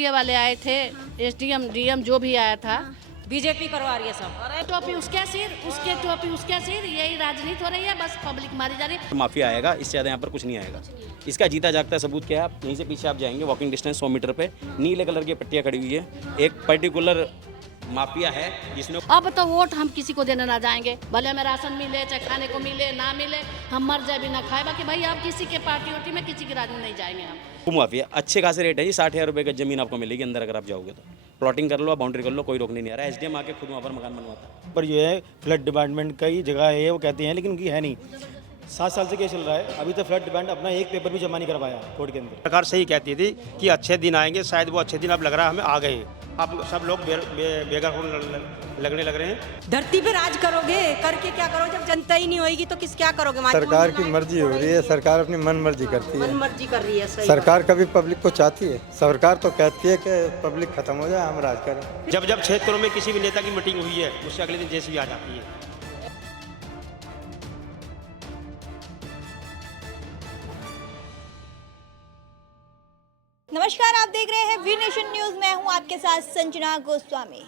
DDA वाले आए थे, एसडीएम डीएम जो भी आया था, बीजेपी करवा रही है सब। अरे टोपी उसके सिर, उसके टोपी उसके सिर, यही राजनीति हो रही है, बस पब्लिक मारी जा रही है। माफिया आएगा, इससे ज़्यादा यहाँ पर कुछ नहीं आएगा। इसका जीता जागता सबूत क्या है, आप यहीं से पीछे आप जाएंगे वॉकिंग डिस्टेंस 100 मीटर पे नीले कलर की पट्टियाँ खड़ी हुई है, एक पर्टिकुलर माफिया है जिसने। अब तो वोट हम किसी को देने ना जाएंगे, भले हमें राशन मिले चाहे खाने को मिले ना मिले, हम मर जाए भी ना खाए, बाकी भाई आप किसी के पार्टी वार्टी में किसी की राजनीति नहीं जाएंगे हम। माफिया अच्छे खासे रेट है जी, 60,000 रुपये का जमीन आपको मिलेगी अंदर अगर आप जाओगे तो। प्लॉटिंग कर लो, बाउंड्री कर लो, कोई रोकने नहीं आ रहा है। एसडीएम आके खुद वहाँ पर मकान बनवाता है। पर जो है फ्लड डिपार्टमेंट का ही जगह है वो कहते हैं, लेकिन उनकी है नहीं। 7 साल से केस चल रहा है, अभी तक फ्लड डिपार्टमेंट अपना एक पेपर भी जमा नहीं करवाया कोर्ट के अंदर। सरकार सही कहती थी कि अच्छे दिन आएंगे, शायद वो अच्छे दिन अब लग रहा है हमें आ गए हैं। अब सब लोग बेघर होने लगने लग रहे हैं। धरती पे राज करोगे, करके क्या करोगे जब जनता ही नहीं होगी तो किस क्या करोगे? सरकार की मर्जी हो रही है, सरकार अपनी मन मर्जी करती है। मन मर्जी कर रही है। सही सरकार कभी पब्लिक को चाहती है? सरकार तो कहती है कि पब्लिक खत्म हो जाए, हम राज करें। जब जब क्षेत्रों में किसी भी नेता की मीटिंग हुई है उससे अगले दिन जेसीबी आ जाती है। नमस्कार, आप देख रहे हैं वी नेशन न्यूज। मैं हूं आपके साथ संजना गोस्वामी।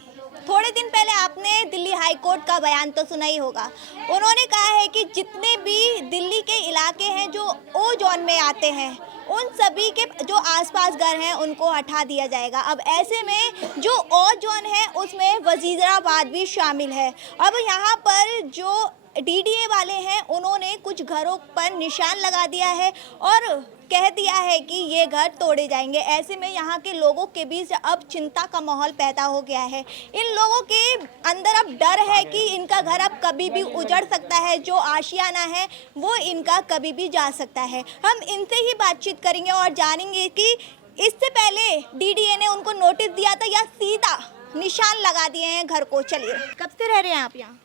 थोड़े दिन पहले आपने दिल्ली हाई कोर्ट का बयान तो सुना ही होगा। उन्होंने कहा है कि जितने भी दिल्ली के इलाके हैं जो ओ जोन में आते हैं, उन सभी के जो आसपास घर हैं उनको हटा दिया जाएगा। अब ऐसे में जो ओ जोन है उसमें वजीराबाद भी शामिल है। अब यहाँ पर जो डीडीए वाले हैं उन्होंने कुछ घरों पर निशान लगा दिया है और कह दिया है कि ये घर तोड़े जाएंगे। ऐसे में यहाँ के लोगों के बीच अब चिंता का माहौल पैदा हो गया है। इन लोगों के अंदर अब डर है कि इनका घर अब कभी भी उजड़ सकता है, जो आशियाना है वो इनका कभी भी जा सकता है। हम इनसे ही बातचीत करेंगे और जानेंगे कि इससे पहले डीडीए ने उनको नोटिस दिया था या सीधा निशान लगा दिए हैं घर को। चलिए, कब से रह रहे हैं आप यहाँ?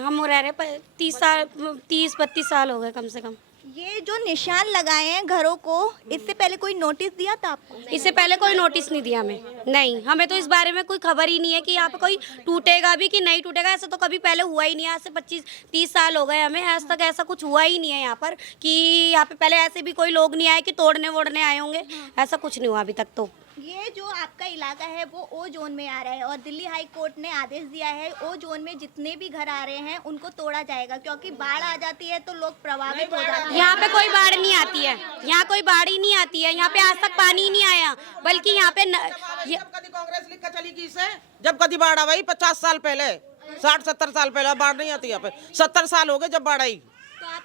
हम रह रहे 30-32 साल हो गए कम से कम। ये जो निशान लगाए हैं घरों को, इससे पहले कोई नोटिस दिया था आपको? इससे पहले कोई नोटिस नहीं दिया हमें। नहीं, हमें तो इस बारे में कोई खबर ही नहीं है कि यहाँ पे कोई टूटेगा भी कि नहीं टूटेगा। ऐसा तो कभी पहले हुआ ही नहीं है। आज से 25-30 साल हो गए हमें, आज तक ऐसा कुछ हुआ ही नहीं है यहाँ पर कि यहाँ पे पहले ऐसे भी कोई लोग नहीं आए कि तोड़ने वोड़ने आए होंगे। ऐसा कुछ नहीं हुआ अभी तक। तो ये जो आपका इलाका है वो ओ जोन में आ रहा है और दिल्ली हाई कोर्ट ने आदेश दिया है ओ जोन में जितने भी घर आ रहे हैं उनको तोड़ा जाएगा, क्योंकि बाढ़ आ जाती है तो लोग प्रभावित हो जाते हैं। यहाँ पे कोई बाढ़ नहीं आती है, यहाँ कोई बाढ़ ही नहीं आती है। यहाँ पे आज तक पानी ही नहीं आया, बल्कि यहाँ पे कभी कांग्रेस लिख कर चली गई से, जब कभी बाढ़ आई 50 साल पहले, 60-70 साल पहले बाढ़ नहीं आती यहाँ पे। 70 साल हो गए जब बाढ़ आई,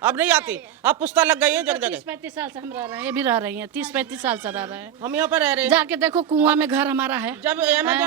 अब नहीं आती। अब पुस्ता लग गई है जगह जगह। 30-35 साल से हम रह रहे हैं, ये भी रह रही हैं, 30-35 साल से रह रहे हैं। हम यहाँ पर रह रहे हैं। जाके देखो कुआं में घर हमारा है। जब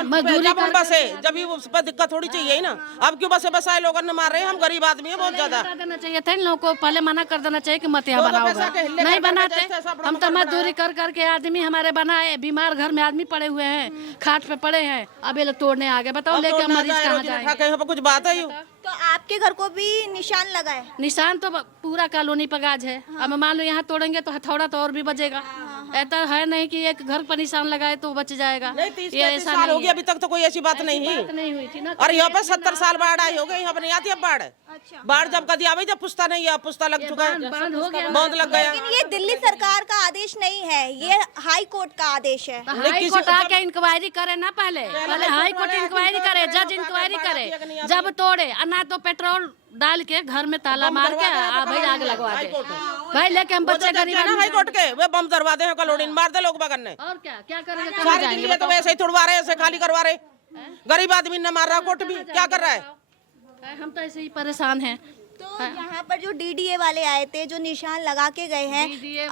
मजदूरी हम बसे, जब भी उस पर दिक्कत थोड़ी चाहिए ही ना। अब क्यों बसे बसाए लोगों ने मार रहे हैं? हम गरीब आदमी है बहुत ज्यादा। देना चाहिए था इन लोगों को, पहले मना कर देना चाहिए कि मत यहाँ बनाओ घर। नहीं बनाते, हम तो मजदूरी कर करके आदमी हमारे बनाए, बीमार घर में आदमी पड़े हुए हैं, खाट पे पड़े हैं, अब ये लोग तोड़ने आ गए। बताओ लेके मरीज कहाँ जाएंगे? यहाँ पर कुछ बात है? तो आपके घर को भी निशान लगा है? निशान तो पूरा कॉलोनी पर गाज है। अब मान लो यहाँ तोड़ेंगे तो हथौड़ा तो और भी बजेगा। ऐसा है नहीं कि एक घर पर निशान लगाए तो बच जाएगा। ये ऐसा साल हो गया, अभी तक तो कोई ऐसी बात नहीं हुई थी ना। और यहाँ पर 70 साल बाढ़ आई हो गई, यहाँ पर नहीं आती अब बाढ़। अच्छा। बाढ़ जब कभी आवे जब पुस्ता नहीं है, पुस्ता लग चुका है, बांध लग गया। लेकिन ये दिल्ली सरकार का आदेश नहीं है, ये हाई कोर्ट का आदेश है। हाई कोर्ट आके इंक्वायरी करे ना, पहले हाई कोर्ट इंक्वायरी करे, जज इंक्वायरी करे, जब तोड़े। ना तो पेट्रोल डाल के घर में ताला मार के भाई आग लगवा दे भाई, लेके हम बच्चे गरीब हाई कोर्ट के वे बम दरवा दे, कलोनी मार दे लोग बगन ने। और क्या करेंगे? सारी दिल्ली में तो वैसे ही तुड़वा रहे, ऐसे खाली करवा रहे। गरीब आदमी ने मार रहा, कोर्ट भी क्या कर रहा है? हम तो ऐसे ही परेशान हैं। तो यहाँ पर जो डीडीए वाले आए थे, जो निशान लगा के गए हैं,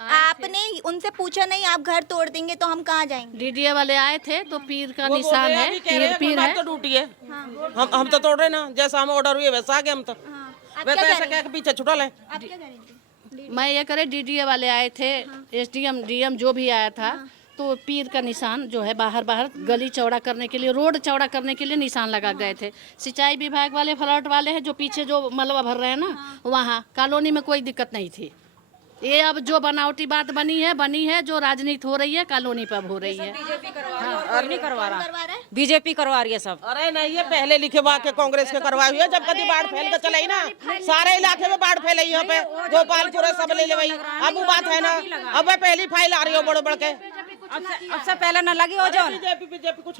आपने उनसे पूछा नहीं आप घर तोड़ देंगे तो हम कहाँ जाएंगे? डीडीए वाले आए थे तो पीर का निशान है, पीर है तो ड्यूटी है। हम तो तोड़ रहे ना, जैसा हम ऑर्डर हुए वैसा आ गए हम तो। वैसे ऐसे कह के पीछे छुड़ा ले। आप क्या करेंगे? मैं ये करे, डीडीए वाले आए थे, एसडीएम डीएम जो भी आया था, तो पीर का निशान जो है बाहर गली चौड़ा करने के लिए, रोड चौड़ा करने के लिए निशान लगा गए थे। सिंचाई विभाग वाले, फ्लड वाले हैं जो पीछे जो मलबा भर रहे हैं ना, वहाँ कॉलोनी में कोई दिक्कत नहीं थी। ये अब जो बनावटी बात बनी है, जो राजनीति हो रही है कॉलोनी पर हो रही है। और नहीं करवा रहा, बीजेपी करवा रही है सब। अरे नहीं, ये पहले लिखे के कांग्रेस के करवाई हुई है। जब कभी बाढ़ फैल कर चलाई ना, सारे इलाके में बाढ़ फैलाई यहाँ पे, गोपालपुर सब ले ले भाई। अब वो बात है ना, अब वे पहली फाइल आ रही हो बड़े बड़ के। अब से पहले न लगी ओजोन,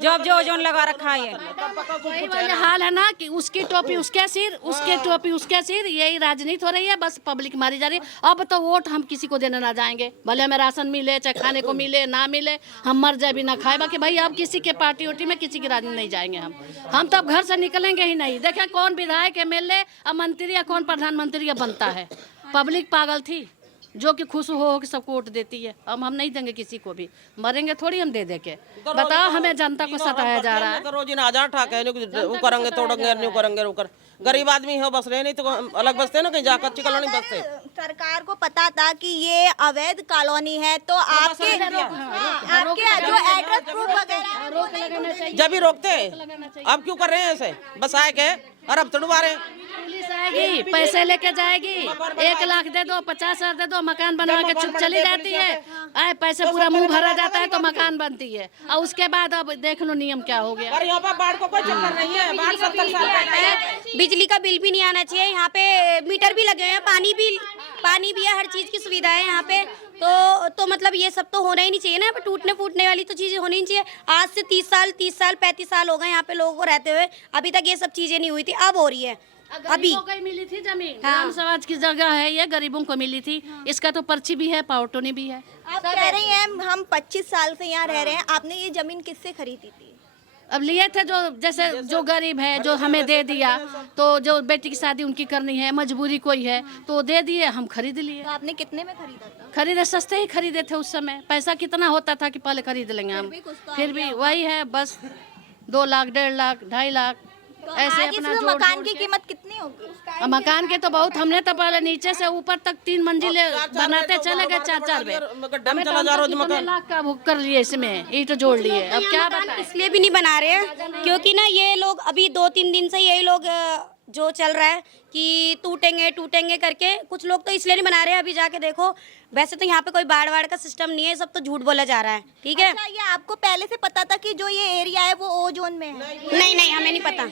जो ओजोन लगा रखा है। वही वाले हाल है ना कि उसकी टोपी उसके सिर, उसके टोपी उसके सिर, यही राजनीति हो रही है, बस पब्लिक मारी जा रही है। अब तो वोट हम किसी को देने ना जाएंगे, भले हमें राशन मिले चाहे खाने को मिले ना मिले, हम मर जाए भी ना खाए, बाकी भाई अब किसी के पार्टी उटी में किसी की राजनीति नहीं जाएंगे हम तो अब घर से निकलेंगे ही नहीं। देखें कौन विधायक MLA अब मंत्री या कौन प्रधानमंत्री बनता है। पब्लिक पागल थी जो कि खुश हो के सबको वोट देती है। अब हम नहीं देंगे किसी को भी, मरेंगे थोड़ी हम दे दे के। बताओ हमें जनता को सताया जा रहा है। रोज इन हजार ठाके वो करेंगे तोड़ेंगे न्यू करेंगे रोकर। गरीब आदमी हो बस रहे, नहीं तो अलग बसते ना, कहीं जा कच्ची कॉलोनी बसते। सरकार को पता था कि ये अवैध कॉलोनी है, तो आपके जो एड्रेस प्रूफ वगैरह है वो नहीं ढूंढे। जब भी रोकते, अब क्यों कर रहे हैं ऐसे? बस आए के और अब तोड़वा रहे हैं। पुलिस आएगी, पैसे लेके जाएगी, 1 लाख दे दो, 50,000 दे दो, मकान बनवा के चुप चली जाती है। आए पैसे पूरा मुंह भरा जाता है तो मकान बनती है, और उसके बाद अब देख लो नियम क्या हो गया। और यहाँ पर बाढ़ को कोई चक्कर नहीं है, बाढ़ 70 साल पहले। बिजली का बिल भी नहीं आना चाहिए, यहाँ पे मीटर भी लगे हैं, पानी भी है, हर चीज़ की सुविधा है यहाँ पे। तो मतलब ये सब तो होना ही नहीं चाहिए ना, यहाँ पे टूटने फूटने वाली तो चीज़ें होनी नहीं चाहिए। आज से 30 साल 35 साल हो गए यहाँ पे लोगों को रहते हुए, अभी तक ये सब चीज़ें नहीं हुई थी, अब हो रही है। अभी को मिली थी जमीन, ग्राम समाज की जगह है, ये गरीबों को मिली थी। इसका तो पर्ची भी है, पावटोनी भी है। आप कह रही हैं हम 25 साल से यहाँ रह रहे हैं, आपने ये जमीन किससे खरीदी थी? अब लिए थे जो जैसे जो गरीब है जो हमें दे दिया, तो जो बेटी की शादी उनकी करनी है, मजबूरी कोई है तो दे दिए, हम खरीद लिए। तो आपने कितने में खरीदा था? खरीदे सस्ते ही खरीदे थे उस समय, पैसा कितना होता था कि पहले खरीद लेंगे हम, फिर भी वही है बस 2 लाख 1.5 लाख 2.5 लाख तो ऐसे आज अपना इस जोड़ मकान जोड़ की के। कीमत कितनी होगी? और मकान के तो बहुत, हमने तो पहले नीचे से ऊपर तक 3 मंजिले बनाते चले गए, 4-4 में हमें तो कितने लाख का भुग कर लिए, इसमें ईंट जोड़ लिए। अब क्या बताएं? इसलिए भी नहीं बना रहे हैं क्योंकि ना ये लोग अभी 2-3 दिन से यही लोग जो चल रहा है कि टूटेंगे करके, कुछ लोग तो इसलिए नहीं बना रहे हैं। अभी जाके देखो, वैसे तो यहाँ पे कोई बाढ़ का सिस्टम नहीं है, सब तो झूठ बोला जा रहा है, ठीक है। अच्छा, ये आपको पहले से पता था कि जो ये एरिया है वो ओ जोन में है? नहीं हमें नहीं पता,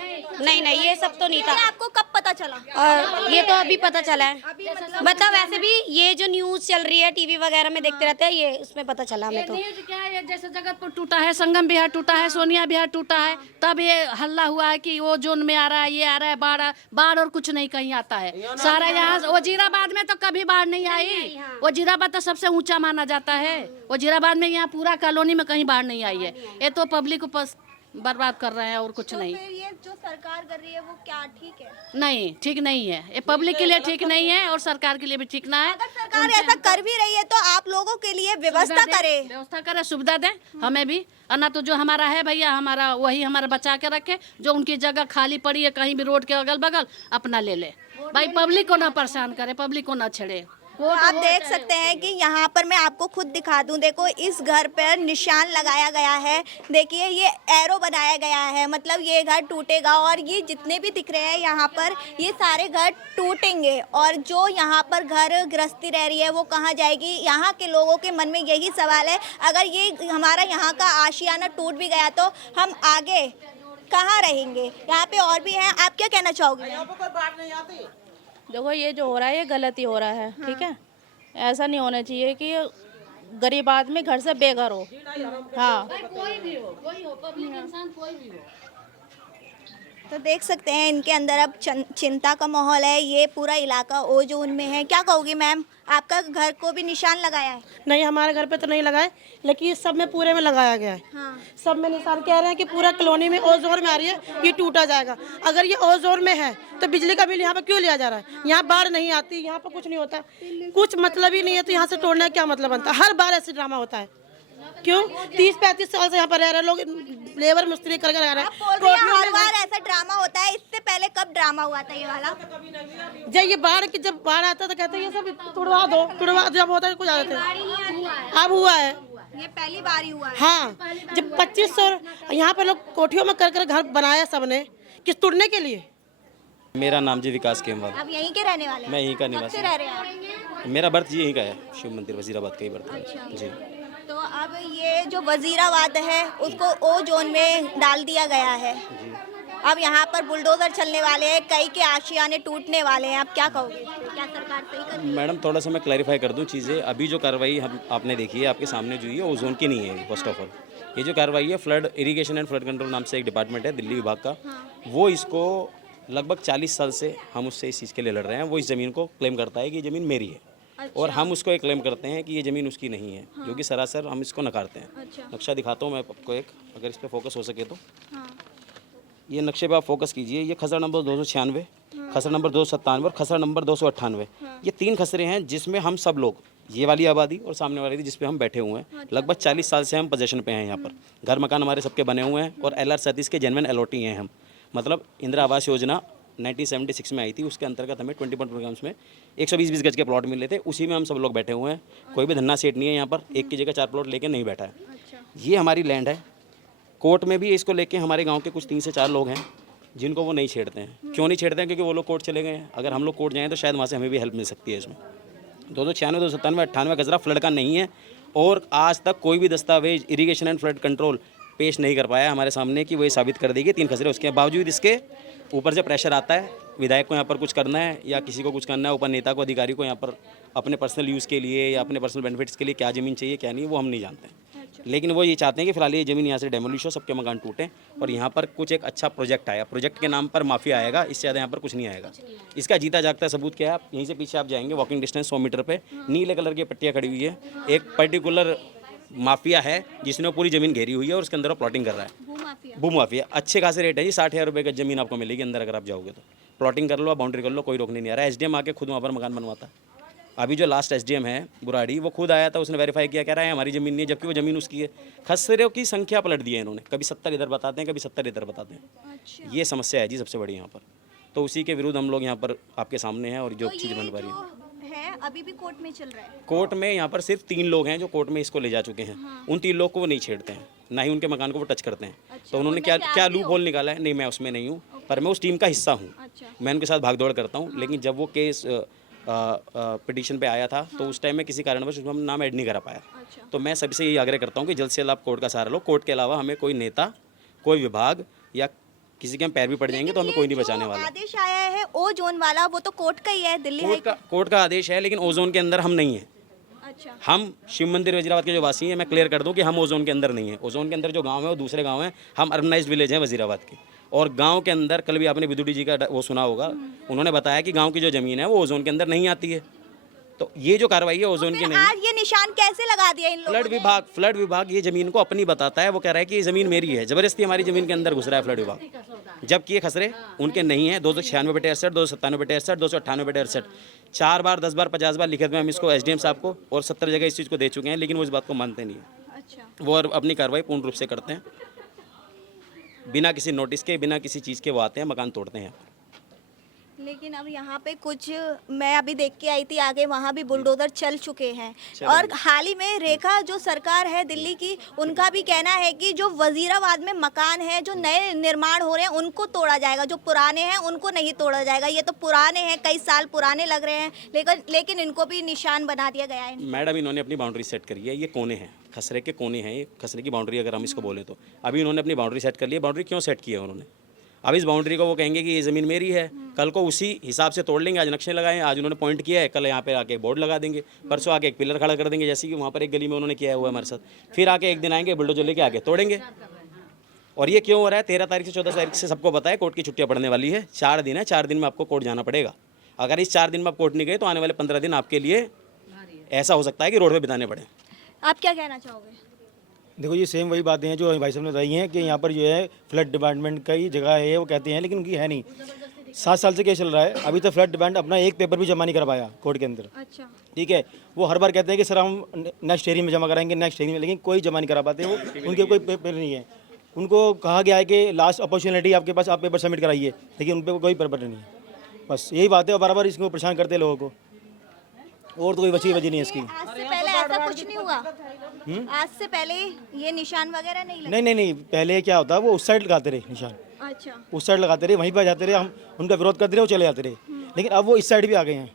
नहीं ये सब तो नहीं था। ये आपको कब पता चला? और ये तो अभी पता चला है, मतलब वैसे भी ये जो न्यूज़ चल रही है टीवी वगैरह में देखते रहते हैं, ये उसमें पता चला हमें। तो न्यूज़ क्या है, जैसे जगतपुर टूटा है, संगम बिहार टूटा है, सोनिया बिहार टूटा है, तब ये हल्ला हुआ है कि वो जोन में आ रहा है, ये आ रहा है बाढ़ और कुछ नहीं कहीं आता है सारा। यहाँ वजीराबाद में तो कभी बाढ़ नहीं आई, वजीराबाद तो सबसे ऊंचा माना जाता है। वजीराबाद में यहाँ पूरा कॉलोनी में कहीं बाढ़ नहीं आई है। ये तो पब्लिक को बर्बाद कर रहे हैं और कुछ नहीं। फिर ये जो सरकार कर रही है वो क्या ठीक है? नहीं, ठीक नहीं है, ये पब्लिक के लिए ठीक नहीं है और सरकार के लिए भी ठीक ना है। अगर सरकार ऐसा कर भी रही है तो आप लोगों के लिए व्यवस्था करे, सुविधा दे हमें भी। और ना तो जो हमारा है भैया, हमारा वही हमारा बचा के रखे, जो उनकी जगह खाली पड़ी है कहीं भी रोड के अगल बगल अपना ले ले भाई। पब्लिक को ना परेशान करे, पब्लिक को ना छेड़े। तो आप देख सकते हैं कि यहाँ पर मैं आपको खुद दिखा दूं, देखो इस घर पर निशान लगाया गया है, देखिए ये एरो बनाया गया है, मतलब ये घर टूटेगा और ये जितने भी दिख रहे हैं यहाँ पर ये सारे घर टूटेंगे। और जो यहाँ पर घर गृहस्थी रह रही है वो कहाँ जाएगी? यहाँ के लोगों के मन में यही सवाल है, अगर ये हमारा यहाँ का आशियाना टूट भी गया तो हम आगे कहाँ रहेंगे? यहाँ पे और भी हैं, आप क्या कहना चाहोगे? यहाँ पर कोई बाढ़ नहीं आती। देखो ये जो हो रहा है ये गलत ही हो रहा है, ठीक है। ऐसा नहीं होना चाहिए कि गरीब आदमी घर से बेघर हो। हाँ, कोई भी हो, पब्लिक इंसान कोई भी हो। तो देख सकते हैं इनके अंदर अब चिंता का माहौल है। ये पूरा इलाका ओ जोन में है। क्या कहोगी मैम, आपका घर को भी निशान लगाया है? नहीं हमारे घर पे तो नहीं लगाए, लेकिन इस सब में पूरे में लगाया गया है। हाँ। सब में निशान कह रहे हैं कि पूरा कॉलोनी में ओ जोन में आ रही है, ये टूटा जाएगा। अगर ये ओ जोन में है तो बिजली का बिल यहाँ पे क्यों लिया जा रहा है? यहाँ बाढ़ नहीं आती, यहाँ पर कुछ नहीं होता, कुछ मतलब ही नहीं है, तो यहाँ से तोड़ने का क्या मतलब बनता है? हर बार ऐसे ड्रामा होता है। क्यों 30-35 साल से यहाँ पर रह रहे लोग, लेबर मिस्त्री करके रह रहे हैं। हर बार ऐसा ड्रामा होता है, इससे पहले कब ड्रामा हुआ था ये वाला? जब ये जब बाढ़ आता तो कहते हैं ये सब तुड़वा दो, जब होता है कुछ आ जाते हैं। अब हुआ है, ये पहली बार ही हुआ है। हाँ, जब 2500 यहाँ पे लोग कोठियों में कर घर बनाया सबने, किस तुड़ने के लिए? मेरा नाम जी विकास केमवाल। आप यहीं के रहने वाले हैं? मैं यहीं का निवासी रह रहे हैं? मेरा बर्थ जी यहीं का है, शिव मंदिर वजीराबाद का ही बर्थ है जी। तो अब ये जो वजीराबाद है उसको ओ जोन में डाल दिया गया है, अब यहाँ पर बुलडोजर चलने वाले हैं, कई के आशियाने टूटने वाले हैं, आप क्या कहोगे इस पे? क्या सरकार सही कर रही है? मैडम थोड़ा सा मैं क्लैरिफाई कर दूं चीज़ें। अभी जो कार्रवाई हम आपने देखी है आपके सामने जो है ओजोन की नहीं है। फर्स्ट ऑफ ऑल ये जो कार्रवाई है flood irrigation and flood control नाम से एक डिपार्टमेंट है दिल्ली विभाग का, वो इसको लगभग 40 साल से हम उससे इस चीज़ के लिए लड़ रहे हैं। वो इस ज़मीन को क्लेम करता है कि ये ज़मीन मेरी है, और हम उसको एक क्लेम करते हैं कि ये ज़मीन उसकी नहीं है, जो कि सरासर हम इसको नकारते हैं। नक्शा दिखाता हूँ मैं आपको एक, अगर इस पर फोकस हो सके तो। ये नक्शे पे आप फोकस कीजिए। ये खसरा नंबर 296, खसरा नंबर 297 और खसरा नंबर 298, ये 3 खसरे हैं जिसमें हम सब लोग, ये वाली आबादी और सामने वाली जिस पे हम बैठे हुए हैं, लगभग 40 साल से हम पोजेशन पे हैं। यहाँ पर घर मकान हमारे सबके बने हुए हैं और LR 37 के जेन्युइन अलॉटी हैं हम। मतलब इंदिरा आवास योजना 1976 में आई थी, उसके अंतर्गत हमें 20 पॉइंट प्रोग्राम्स में 120 गज के प्लॉट मिले थे, उसी में हम सब लोग बैठे हुए हैं। कोई भी धन्ना सेठ नहीं है यहाँ पर, एक की जगह 4 प्लॉट लेके नहीं बैठा है। ये हमारी लैंड है। कोर्ट में भी इसको लेके हमारे गांव के कुछ 3 से 4 लोग हैं जिनको वो नहीं छेड़ते हैं। क्यों नहीं छेड़ते हैं? क्योंकि वो लोग कोर्ट चले गए हैं। अगर हम लोग कोर्ट जाएँ तो शायद वहाँ से हमें भी हेल्प मिल सकती है इसमें। 296, 297, 98 गजरा फ्लड का नहीं है, और आज तक कोई भी दस्तावेज इरिगेशन एंड फ्लड कंट्रोल पेश नहीं कर पाया हमारे सामने कि वो ये साबित कर देगी 3 खसरे। उसके बावजूद इसके ऊपर से प्रेशर आता है, विधायक को यहाँ पर कुछ करना है या किसी को कुछ करना है, ऊपर नेता को, अधिकारी को यहाँ पर अपने पर्सनल यूज़ के लिए या अपने पर्सनल बेनिफिट्स के लिए क्या ज़मीन चाहिए क्या नहीं, वो हम नहीं जानते हैं। लेकिन वो ये चाहते हैं कि फिलहाल ये ज़मीन यहाँ से डेमोलिश हो, सबके मकान टूटें, और यहाँ पर कुछ एक अच्छा प्रोजेक्ट आया, प्रोजेक्ट के नाम पर माफिया आएगा, इससे ज़्यादा यहाँ पर कुछ नहीं आएगा। इसका जीता जागता सबूत क्या है? आप यहीं से पीछे आप जाएंगे, वॉकिंग डिस्टेंस 100 मीटर पे नीले कलर की पट्टियाँ खड़ी हुई है। एक पर्टिकुलर माफिया है जिसने पूरी ज़मीन घेरी हुई है और उसके अंदर वो प्लॉटिंग कर रहा है। भू माफिया अच्छे खासे रेट है जी, 60,000 रुपये का ज़मीन आपको मिलेगी अंदर अगर आप जाओगे तो। प्लॉटिंग कर लो, बाउंड्री कर लो, कोई रोकने नहीं आ रहा है। SDM आके खुद वहाँ पर मकान बनवाता है। अभी जो लास्ट SDM है बुराड़ी, वो खुद आया था, उसने वेरीफाई किया, कह रहा है हमारी ज़मीन नहीं है, जबकि वो ज़मीन उसकी है। खसरों की संख्या पलट दी है इन्होंने, कभी 70 इधर बताते हैं, कभी 70 इधर बताते हैं। ये समस्या है जी सबसे बड़ी यहाँ पर। तो उसी के विरुद्ध हम लोग यहाँ पर आपके सामने हैं, और जो चीज़ बन पा रही है अभी भी कोर्ट में चल रहा है। कोर्ट में यहाँ पर सिर्फ 3 लोग हैं जो कोर्ट में इसको ले जा चुके हैं। उन 3 लोग को वो नहीं छेड़ते हैं, ना ही उनके मकान को वो टच करते हैं। तो उन्होंने क्या लूप होल निकाला है? नहीं, मैं उसमें नहीं हूँ, पर मैं उस टीम का हिस्सा हूँ। मैं उनके साथ भागदौड़ करता हूँ। लेकिन जब वो केस पिटीशन पे आया था तो उस टाइम में किसी कारणवश उसमें हम नाम ऐड नहीं करा पाया। तो मैं सभी से यही आग्रह करता हूँ कि जल्द से जल्द आप कोर्ट का सहारा लो। कोर्ट के अलावा हमें कोई नेता, कोई विभाग या किसी के हम पैर भी पड़ जाएंगे तो हमें कोई नहीं बचाने वाला। आदेश आया है ओ जोन वाला, वो तो कोर्ट का ही है, दिल्ली कोर्ट का आदेश है, लेकिन ओजोन के अंदर हम नहीं है। अच्छा। हम शिव मंदिर वजीराबाद के जो वासी हैं, मैं क्लियर कर दूं कि हम ओजोन के अंदर नहीं है। ओजोन के अंदर जो गांव है वो दूसरे गांव हैं, हम अर्बनाइज्ड विलेज हैं वजीराबाद के। और गांव के अंदर कल भी आपने विदुड़ी जी का वो सुना होगा, उन्होंने बताया कि गांव की जो ज़मीन है वो ओजोन के अंदर नहीं आती है। तो ये जो कार्रवाई है ओजोन की नहीं। आज ये निशान कैसे लगा दिया इन लोगों ने? फ्लड विभाग ये ज़मीन को अपनी बताता है। वो कह रहा है कि ये ज़मीन मेरी है, ज़बरदस्ती हमारी ज़मीन के अंदर घुस रहा है फ्लड विभाग, जबकि ये खसरे उनके नहीं है। 296/68, 297/68, 298/68, 4 बार, 10 बार, 50 बार लिखित में हम इसको SDM साहब को और 70 जगह इस चीज़ को दे चुके हैं, लेकिन वो इस बात को मानते नहीं है। अच्छा। वो और अपनी कार्रवाई पूर्ण रूप से करते हैं, बिना किसी नोटिस के, बिना किसी चीज़ के वो आते हैं, मकान तोड़ते हैं। लेकिन अब यहाँ पे कुछ मैं अभी देख के आई थी आगे, वहाँ भी बुलडोजर चल चुके हैं। और हाल ही में रेखा जो सरकार है दिल्ली की, उनका भी कहना है कि जो वजीराबाद में मकान है, जो नए निर्माण हो रहे हैं उनको तोड़ा जाएगा, जो पुराने हैं उनको नहीं तोड़ा जाएगा। ये तो पुराने हैं, कई साल पुराने लग रहे हैं, लेकिन इनको भी निशान बना दिया गया है। मैडम इन्होंने अपनी बाउंड्री सेट करी है। ये कोने हैं, खसरे के कोने हैं, ये खसरे की बाउंड्री अगर हम इसको बोले तो अभी इन्होंने अपनी बाउंड्री सेट कर ली है। बाउंड्री क्यों सेट की है उन्होंने? अब इस बाउंड्री को वो कहेंगे कि ये ज़मीन मेरी है, कल को उसी हिसाब से तोड़ लेंगे। आज नक्शे लगाए, आज उन्होंने पॉइंट किया है, कल यहाँ पे आके बोर्ड लगा देंगे, परसों आके एक पिलर खड़ा कर देंगे, जैसे कि वहाँ पर एक गली में उन्होंने किया हुआ है हमारे साथ। फिर आके एक दिन आएंगे बुलडोजर लेके आके तोड़ेंगे। और ये क्यों हो रहा है? 13 तारीख से 14 तारीख से सबको पता है कोर्ट की छुट्टियाँ पड़ने वाली है। 4 दिन है, 4 दिन में आपको कोर्ट जाना पड़ेगा। अगर इस 4 दिन में आप कोर्ट नहीं गए तो आने वाले 15 दिन आपके लिए ऐसा हो सकता है कि रोड पर बिताने पड़े। आप क्या कहना चाहोगे? देखो ये सेम वही बातें हैं जो भाई साहब ने बताई हैं कि यहाँ पर जो है फ्लड डिपार्टमेंट का ही जगह है, वो कहते हैं, लेकिन उनकी है नहीं। 7 साल से केस चल रहा है, अभी तक फ्लड डिपार्टमेंट अपना एक पेपर भी जमा नहीं कर पाया कोर्ट के अंदर। अच्छा। ठीक है, वो हर बार कहते हैं कि सर हम नेक्स्ट हेयरिंग में जमा कराएंगे, नेक्स्ट हेयरिंग में, लेकिन कोई जमा नहीं करा पाते। वो उनके कोई पेपर नहीं है। उनको कहा गया है कि लास्ट अपॉर्चुनिटी आपके पास, आप पेपर सबमिट कराइए, लेकिन उन पर कोई पेपर नहीं है। बस यही बात है, और बार बार इसको परेशान करते हैं लोगों को, और तो कोई वजह नहीं है इसकी। आज से पहले ऐसा कुछ नहीं हुआ? आज से पहले ये निशान वगैरह नहीं लगे? नहीं, पहले क्या होता है, वो उस साइड लगाते रहे निशान। अच्छा। उस साइड लगाते रहे, वहीं पर जाते रहे, हम उनका विरोध करते रहे, वो चले जाते रहे। लेकिन अब वो इस साइड भी आ गए हैं।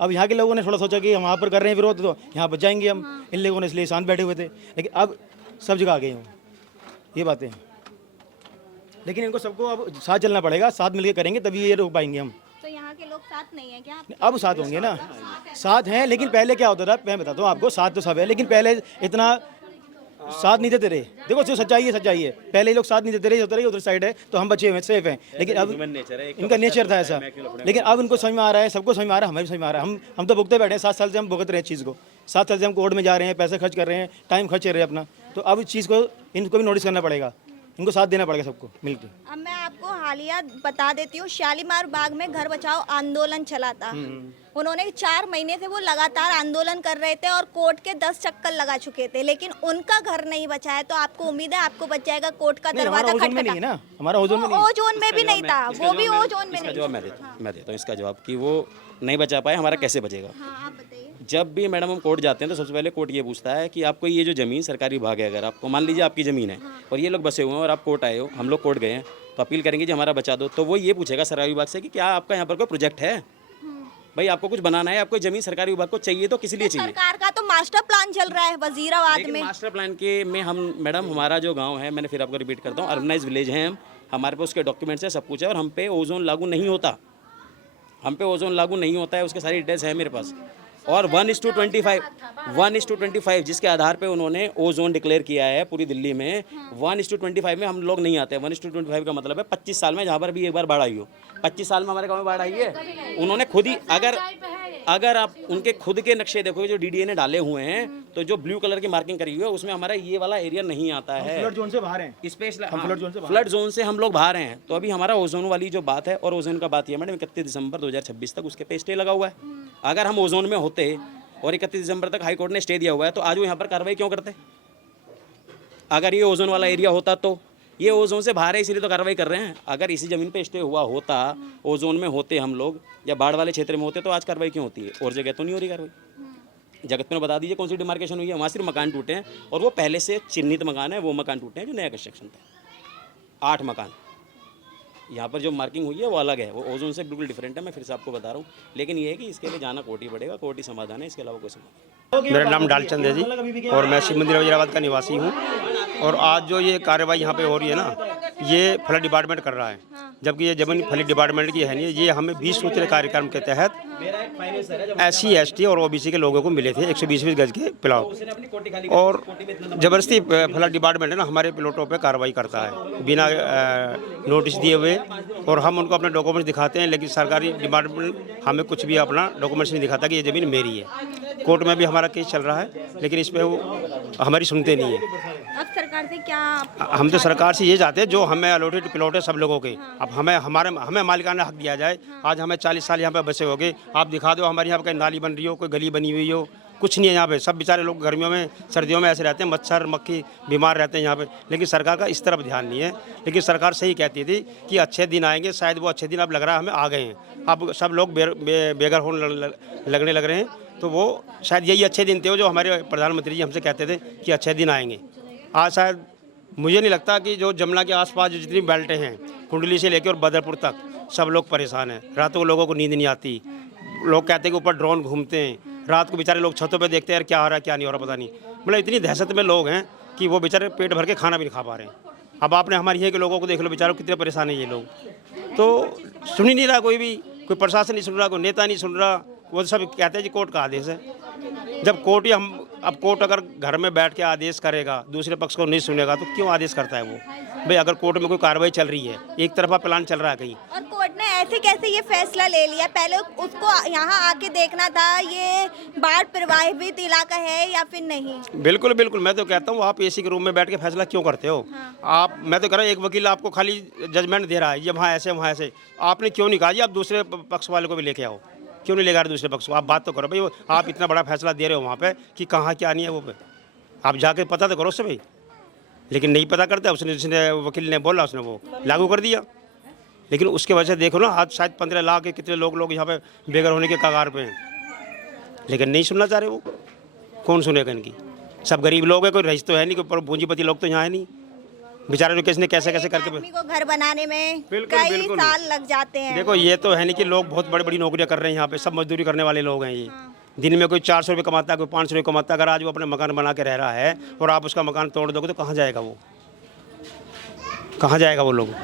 अब यहाँ के लोगों ने थोड़ा सोचा कि हम वहाँ पर कर रहे हैं विरोध, तो यहाँ पर जाएंगे हम। इन लोगों ने इसलिए शांत बैठे हुए थे, लेकिन अब सब जगह आ गए हैं। ये बातें हैं। लेकिन इनको सबको अब साथ चलना पड़ेगा, साथ मिलकर करेंगे तभी ये रोक पाएंगे हम। तो यहाँ के लोग साथ नहीं है क्या आपके? अब साथ होंगे ना, साथ हैं, लेकिन पहले क्या होता था, मैं बताता हूँ आपको, साथ तो सब है लेकिन पहले इतना साथ नहीं देते रहे। देखो जो सच्चाई है, पहले ये लोग साथ नहीं देते रहे, होता रहे उधर साइड है तो हम बचे हुए सेफ हैं, लेकिन अब इनका नेचर था ऐसा। लेकिन अब इनको समझ में आ रहा है, सबको समझ में आ रहा है, हमें भी समझ में आ रहा है। हम तो भुगते बैठे हैं, 7 साल से हम भुगत रहे हैं चीज़ को, 7 साल से हम कोर्ट में जा रहे हैं, पैसे खर्च कर रहे हैं, टाइम खर्च कर रहे हैं अपना, तो अब इस चीज़ को इनको भी नोटिस करना पड़ेगा, इनको साथ देना पड़ेगा सबको मिलकर। अब मैं आपको हालिया बता देती हूँ, शालीमार बाग में घर बचाओ आंदोलन चला था। उन्होंने 4 महीने से वो लगातार आंदोलन कर रहे थे और कोर्ट के 10 चक्कर लगा चुके थे, लेकिन उनका घर नहीं बचा है। तो आपको उम्मीद है आपको बच जाएगा? कोर्ट का दरवाजा खटखटा ना, हमारा ओजोन में नहीं, ओजोन में भी नहीं था, वो भी ओजोन में नहीं। जवाब मैं देता हूँ इसका जवाब कि वो नहीं बचा पाए, हमारा कैसे बचेगा। आप बताइए। जब भी मैडम हम कोर्ट जाते हैं तो सबसे पहले कोर्ट ये पूछता है कि आपको ये जो ज़मीन सरकारी विभाग है, अगर आपको मान लीजिए आपकी ज़मीन है और ये लोग बसे हुए हैं और आप कोर्ट आए हो, हम लोग कोर्ट गए हैं तो अपील करेंगे जी हमारा बचा दो, तो वो ये पूछेगा सरकारी विभाग से कि क्या आपका यहाँ पर कोई प्रोजेक्ट है, भाई आपको कुछ बनाना है, आपको ज़मीन सरकारी विभाग को चाहिए तो किस लिए चाहिए। सरकार का तो मास्टर प्लान चल रहा है वजीराबाद में। मास्टर प्लान के में हम मैडम हमारा जो गाँव है, मैंने फिर आपको रिपीट करता हूँ, अर्बनाइज विलेज है हम, हमारे पे उसके डॉक्यूमेंट्स है, सब कुछ है और हम पे ओजोन लागू नहीं होता, है, उसके सारी डिटेल्स है मेरे पास। और 1:25 जिसके आधार पे उन्होंने ओजोन डिक्लेयर किया है पूरी दिल्ली में, 1:25 में हम लोग नहीं आते। 1:25 का मतलब है 25 साल में जहाँ पर भी एक बार बाढ़ आई हो, 25 साल में हमारे गांव में बाढ़ आई है। उन्होंने खुद ही अगर आप उनके खुद के नक्शे देखोगे जो डीडीए ने डाले हुए हैं, तो जो ब्लू कलर की मार्किंग करी हुई है उसमें हमारा ये वाला एरिया नहीं आता है। फ्लड जोन से बाहर हैं, फ्लड जोन से हम लोग बाहर हैं। तो अभी हमारा ओजोन वाली जो बात है, और ओजोन का बात ये मैडम 31 दिसंबर 2026 तक उसके पे स्टे लगा हुआ है। अगर हम ओजोन में होते और 31 दिसंबर तक हाई कोर्ट ने स्टे दिया हुआ है, तो आज वो यहाँ पर कार्रवाई क्यों करते? अगर ये ओजोन वाला एरिया होता तो ये ओजोन से बाहर है, इसीलिए तो कार्रवाई कर रहे हैं। अगर इसी ज़मीन पे स्टे हुआ होता, ओजोन में होते हम लोग या बाढ़ वाले क्षेत्र में होते, तो आज कार्रवाई क्यों होती है? और जगह तो नहीं हो रही कार्रवाई। जगत में बता दीजिए कौन सी डिमार्केशन हुई है? वहाँ सिर्फ मकान टूटे हैं और वो पहले से चिन्हित मकान है, वो मकान टूटे हैं जो नया कंस्ट्रक्शन था। 8 मकान। यहाँ पर जो मार्किंग हुई है वो अलग है, वो ओजोन से बिल्कुल डिफरेंट है। मैं फिर से आपको बता रहा हूँ, लेकिन ये है कि इसके लिए जाना कोर्ट ही पड़ेगा, कोर्ट ही समाधान है, इसके अलावा कोई समाधान। मेरा नाम डालचंद है जी और मैं शिव मंदिर वजीराबाद का निवासी हूँ। और आज जो ये कार्रवाई यहाँ पे हो रही है ना, ये फ्लड डिपार्टमेंट कर रहा है, जबकि ये जमीन फ्लड डिपार्टमेंट की है नहीं। ये हमें 20 सूत्री कार्यक्रम के तहत SC ST और OBC के लोगों को मिले थे 120 गज के प्लाट, और जबरदस्ती फ्लड डिपार्टमेंट है ना हमारे प्लॉटों पे कार्रवाई करता है बिना नोटिस दिए हुए। और हम उनको अपने डॉक्यूमेंट्स दिखाते हैं, लेकिन सरकारी डिपार्टमेंट हमें कुछ भी अपना डॉक्यूमेंट्स नहीं दिखाता कि ये ज़मीन मेरी है। कोर्ट में भी हमारा केस चल रहा है, लेकिन इस पर वो हमारी सुनते नहीं है। अब सरकार से क्या हम तो सरकार से ये चाहते हैं, जो हमें अलॉटेड प्लॉट है सब लोगों के, अब हमें मालिकाना हक दिया जाए। आज हमें 40 साल यहाँ पे बसे हो गए, आप दिखा दो हमारे यहाँ पर कहीं नाली बन रही हो, कोई गली बनी हुई हो, कुछ नहीं है यहाँ पे। सब बेचारे लोग गर्मियों में सर्दियों में ऐसे रहते हैं, मच्छर मक्खी बीमार रहते हैं यहाँ पे, लेकिन सरकार का इस तरफ ध्यान नहीं है। लेकिन सरकार सही कहती थी कि अच्छे दिन आएंगे, शायद वो अच्छे दिन अब लग रहा है हमें आ गए हैं। अब सब लोग बेघर होने लगने लग रहे हैं, तो वो शायद यही अच्छे दिन थे जो हमारे प्रधानमंत्री जी हमसे कहते थे कि अच्छे दिन आएंगे। आज शायद मुझे नहीं लगता कि जो जमुना के आसपास जो जितनी बेल्टें हैं, कुंडली से लेकर और बदरपुर तक, सब लोग परेशान हैं। रातों को लोगों को नींद नहीं आती, लोग कहते हैं कि ऊपर ड्रोन घूमते हैं, रात को बेचारे लोग छतों पे देखते हैं यार क्या हो रहा है क्या नहीं हो रहा पता नहीं। मतलब इतनी दहशत में लोग हैं कि वो बेचारे पेट भर के खाना भी नहीं खा पा रहे हैं। अब आपने हमारे यहाँ के लोगों को देख लो, बेचारों कितने परेशान हैं ये लोग। तो सुन ही नहीं रहा कोई भी, कोई प्रशासन नहीं सुन रहा, कोई नेता नहीं सुन रहा। वो सब कहते हैं जी कोर्ट का आदेश है। जब कोर्ट ही अब कोर्ट अगर घर में बैठ के आदेश करेगा, दूसरे पक्ष को नहीं सुनेगा, तो क्यों आदेश करता है वो? भाई अगर कोर्ट में कोई कार्रवाई चल रही है, एक तरफा प्लान चल रहा है कहीं, और कोर्ट ने ऐसे कैसे ये फैसला ले लिया? पहले उसको यहाँ आके देखना था ये बाढ़ प्रभावित इलाका है या फिर नहीं। बिल्कुल बिल्कुल, मैं तो कहता हूँ आप AC के रूम में बैठ के फैसला क्यों करते हो? मैं तो कह रहा हूँ एक वकील आपको खाली जजमेंट दे रहा है, ये वहाँ ऐसे वहाँ ऐसे, आपने क्यों नहीं कहा जी आप दूसरे पक्ष वाले को भी लेके आओ? क्यों नहीं लेगा रहे दूसरे पक्ष को? आप बात तो करो भाई, आप इतना बड़ा फैसला दे रहे हो वहाँ पे कि कहाँ क्या नहीं है, वो पे आप जाके पता तो करो उससे भाई। लेकिन नहीं पता करते, उसने जिसने वकील ने बोला उसने वो लागू कर दिया। लेकिन उसके वजह से देखो ना, आज शायद 15 लाख के कितने लोग यहाँ पे बेघर होने के कगार पे हैं, लेकिन नहीं सुनना चाह रहे वो। कौन सुनेगा इनकी? सब गरीब लोग हैं, कोई रईस तो है नहीं, कोई पूंजीपति लोग तो यहाँ है नहीं। बेचारे लोग किसने कैसे कैसे करके आदमी को घर बनाने में बिल्कुल, कई बिल्कुल। साल लग जाते हैं। देखो ये तो है नहीं कि लोग बहुत बड़ी बड़ी नौकरियां कर रहे हैं यहाँ पे, सब मजदूरी करने वाले लोग हैं ये। दिन में कोई 400 रुपये कमाता है, कोई 500 रुपये कमाता है। अगर आज वो अपने मकान बना के रह रहा है और आप उसका मकान तोड़ दोगे तो कहाँ जाएगा वो? कहाँ जाएगा वो लोग?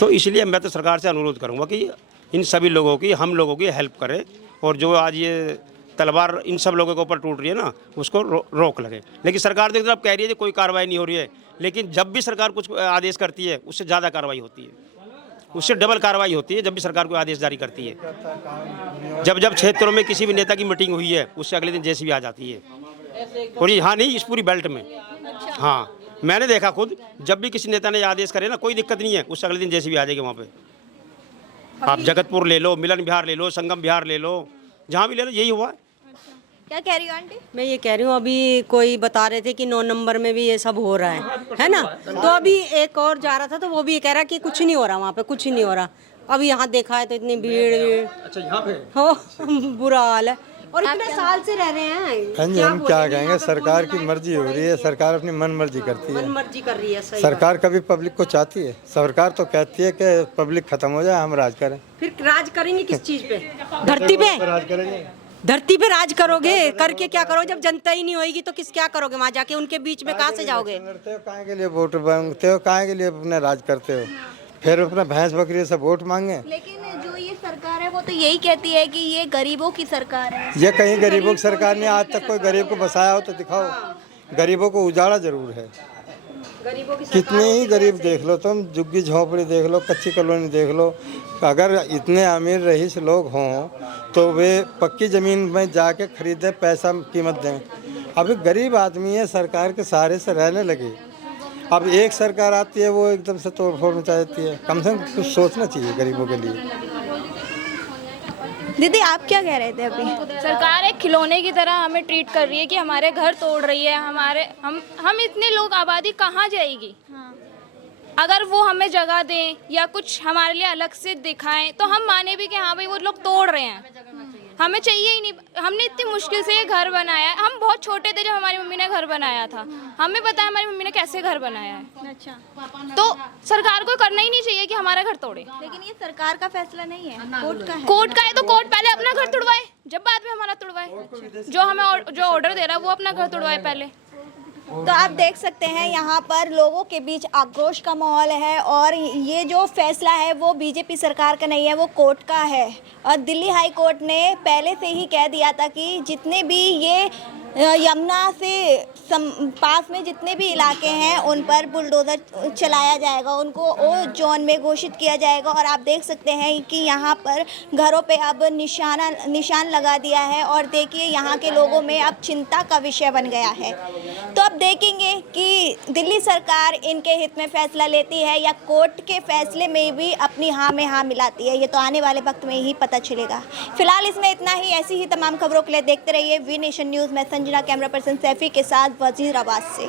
तो इसलिए मैं तो सरकार से अनुरोध करूँगा कि इन सभी लोगों की, हम लोगों की हेल्प करे, और जो आज ये तलवार इन सब लोगों के ऊपर टूट रही है ना, उसको रोक लगे। लेकिन सरकार तो अब कह रही है कि कोई कार्रवाई नहीं हो रही है, लेकिन जब भी सरकार कुछ आदेश करती है उससे ज़्यादा कार्रवाई होती है, उससे डबल कार्रवाई होती है जब भी सरकार कोई आदेश जारी करती है। जब जब क्षेत्रों में किसी भी नेता की मीटिंग हुई है, उससे अगले दिन जेसीबी आ जाती है। और ये हाँ नहीं, इस पूरी बेल्ट में, हाँ मैंने देखा खुद, जब भी किसी नेता ने आदेश करे ना, कोई दिक्कत नहीं है, उससे अगले दिन जेसीबी आ जाएगी वहाँ पे। आप जगतपुर ले लो, मिलन विहार ले लो, संगम विहार ले लो, जहाँ भी ले लो, यही हुआ है। क्या कह रही हो आंटी? मैं ये कह रही हूँ, अभी कोई बता रहे थे कि 9 नंबर में भी ये सब हो रहा है ना। तो अभी एक और जा रहा था तो वो भी कह रहा कि कुछ नहीं हो रहा वहाँ पे, कुछ नहीं हो रहा। अभी यहाँ देखा है तो इतनी भीड़। अच्छा, यहाँ पे हो बुरा हाल है, और इतने साल से रह रहे हैं। हाँ जी, हम क्या कहेंगे, सरकार की मर्जी हो रही है, सरकार अपनी मन मर्जी करती है। मन मर्जी कर रही है, सही सरकार कभी पब्लिक को चाहती है? सरकार तो कहती है कि पब्लिक खत्म हो जाए, हम राज करें। फिर राज करेंगे किस चीज पे? धरती पे राज करेंगे। धरती पे राज करोगे, करके क्या करो? जब जनता ही नहीं होगी तो किस क्या करोगे वहाँ जाके? उनके बीच में कहाँ से जाओगे? लड़ते हो काहे के लिए, वोट मांगते हो काहे के लिए, अपने राज करते हो, फिर अपना भैंस बकरी से वोट मांगे। लेकिन जो ये सरकार है वो तो यही कहती है कि ये गरीबों की सरकार है। ये कहीं गरीबों की सरकार ने आज तक कोई गरीब को बसाया हो तो दिखाओ। गरीबों को उजाड़ा जरूर है। कितने ही गरीब देख लो तुम, झुग्गी झोंपड़ी देख लो, कच्ची कॉलोनी देख लो। अगर इतने अमीर रईस लोग हों तो वे पक्की ज़मीन में जाके खरीदें, पैसा कीमत दें। अभी गरीब आदमी है, सरकार के सहारे से रहने लगे। अब एक सरकार आती है वो एकदम से तोड़ फोड़ मचा देती है। कम से कम कुछ सोचना चाहिए गरीबों के लिए। दीदी आप क्या कह रहे थे अभी? सरकार एक खिलौने की तरह हमें ट्रीट कर रही है कि हमारे घर तोड़ रही है, हम इतने लोग, आबादी कहाँ जाएगी? अगर वो हमें जगह दें या कुछ हमारे लिए अलग से दिखाएं तो हम माने भी कि हाँ भाई वो लोग तोड़ रहे हैं, हमें चाहिए ही नहीं। हमने इतनी मुश्किल से ये घर बनाया है, हम बहुत छोटे थे जब हमारी मम्मी ने घर बनाया था, हमें पता है हमारी मम्मी ने कैसे घर बनाया है। अच्छा, तो सरकार को करना ही नहीं चाहिए कि हमारा घर तोड़े। लेकिन ये सरकार का फैसला नहीं है, कोर्ट का है। कोर्ट का है तो कोर्ट पहले अपना घर तुड़वाए, जब बाद में हमारा तुड़वाए। जो हमें जो ऑर्डर दे रहा है वो अपना घर तुड़वाए पहले। तो आप देख सकते हैं यहाँ पर लोगों के बीच आक्रोश का माहौल है, और ये जो फैसला है वो बीजेपी सरकार का नहीं है, वो कोर्ट का है। और दिल्ली हाई कोर्ट ने पहले से ही कह दिया था कि जितने भी ये यमुना से पास में जितने भी इलाके हैं उन पर बुलडोज़र चलाया जाएगा, उनको ओ जोन में घोषित किया जाएगा। और आप देख सकते हैं कि यहाँ पर घरों पे अब निशान लगा दिया है, और देखिए यहाँ के लोगों में अब चिंता का विषय बन गया है। तो अब देखेंगे कि दिल्ली सरकार इनके हित में फैसला लेती है या कोर्ट के फैसले में भी अपनी हाँ में हाँ मिलाती है, ये तो आने वाले वक्त में ही पता चलेगा। फिलहाल इसमें इतना ही। ऐसी ही तमाम खबरों के लिए देखते रहिए वी नेशन न्यूज़। मैं संजना, कैमरा पर्सन सैफी के साथ वजीराबाद से।